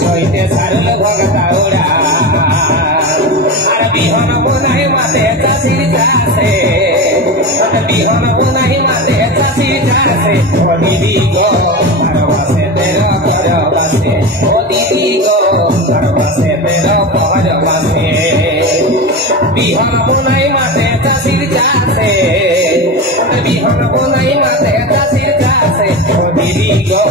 চৈতে সারল ভগতাউড়া আর বিহন বোনাই মাতে চাষির চাষে বিহন বোনাই মাতে চাষির চাষে ও দিদি গো ভারবাসে তের করবাসে ও দিদি গো ভারবাসে তের করবাসে বিহন বোনাই মাতে চাষির চাষে বিহন বোনাই মাতে চাষির চাষে ও দিদি গো